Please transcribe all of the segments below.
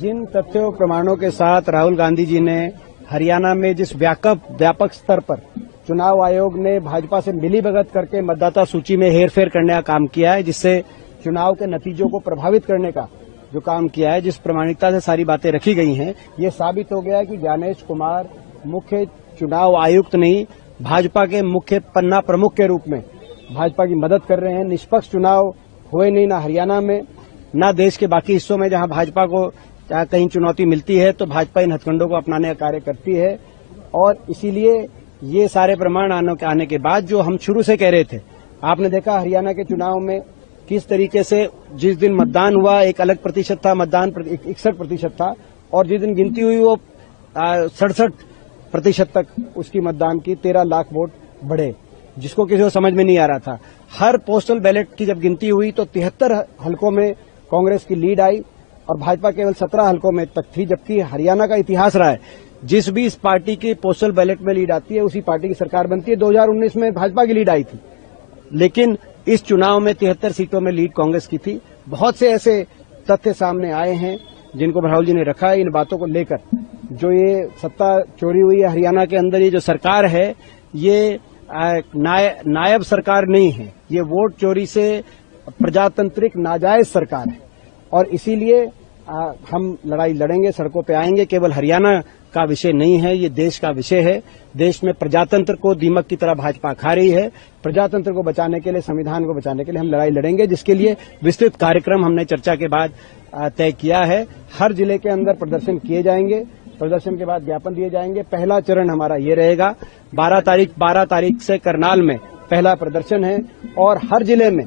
जिन तथ्यों प्रमाणों के साथ राहुल गांधी जी ने हरियाणा में जिस व्यापक स्तर पर चुनाव आयोग ने भाजपा से मिलीभगत करके मतदाता सूची में हेरफेर करने का काम किया है, जिससे चुनाव के नतीजों को प्रभावित करने का जो काम किया है, जिस प्रामाणिकता से सारी बातें रखी गई हैं, ये साबित हो गया है कि ज्ञानेश कुमार मुख्य चुनाव आयुक्त नहीं, भाजपा के मुख्य पन्ना प्रमुख के रूप में भाजपा की मदद कर रहे हैं। निष्पक्ष चुनाव हुए नहीं, ना हरियाणा में ना देश के बाकी हिस्सों में, जहां भाजपा को कहीं चुनौती मिलती है तो भाजपा इन हथकंडों को अपनाने का कार्य करती है। और इसीलिए ये सारे प्रमाण आने के बाद जो हम शुरू से कह रहे थे, आपने देखा हरियाणा के चुनाव में किस तरीके से जिस दिन मतदान हुआ एक अलग प्रतिशत था, मतदान 61% था, और जिस दिन गिनती हुई वो 67% तक उसकी मतदान की 13 लाख वोट बढ़े, जिसको किसी को समझ में नहीं आ रहा था। हर पोस्टल बैलेट की जब गिनती हुई तो 73 हलकों में कांग्रेस की लीड आई और भाजपा केवल 17 हलकों में तक थी, जबकि हरियाणा का इतिहास रहा है जिस भी इस पार्टी की पोस्टल बैलेट में लीड आती है उसी पार्टी की सरकार बनती है। 2019 में भाजपा की लीड आई थी, लेकिन इस चुनाव में 73 सीटों में लीड कांग्रेस की थी। बहुत से ऐसे तथ्य सामने आए हैं जिनको राहुल जी ने रखा है। इन बातों को लेकर जो ये सत्ता चोरी हुई है हरियाणा के अंदर, ये जो सरकार है ये नायब सरकार नहीं है, ये वोट चोरी से प्रजातांत्रिक नाजायज सरकार है। और इसीलिए हम लड़ाई लड़ेंगे, सड़कों पे आएंगे। केवल हरियाणा का विषय नहीं है, ये देश का विषय है। देश में प्रजातंत्र को दीमक की तरह भाजपा खा रही है। प्रजातंत्र को बचाने के लिए, संविधान को बचाने के लिए हम लड़ाई लड़ेंगे, जिसके लिए विस्तृत कार्यक्रम हमने चर्चा के बाद तय किया है। हर जिले के अंदर प्रदर्शन किए जाएंगे, प्रदर्शन के बाद ज्ञापन दिए जाएंगे। पहला चरण हमारा ये रहेगा, 12 तारीख से करनाल में पहला प्रदर्शन है और हर जिले में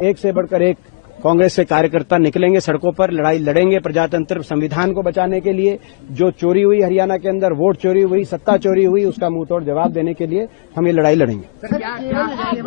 एक से बढ़कर एक कांग्रेस के कार्यकर्ता निकलेंगे, सड़कों पर लड़ाई लड़ेंगे प्रजातंत्र संविधान को बचाने के लिए। जो चोरी हुई हरियाणा के अंदर, वोट चोरी हुई, सत्ता चोरी हुई, उसका मुंहतोड़ जवाब देने के लिए हम ये लड़ाई लड़ेंगे।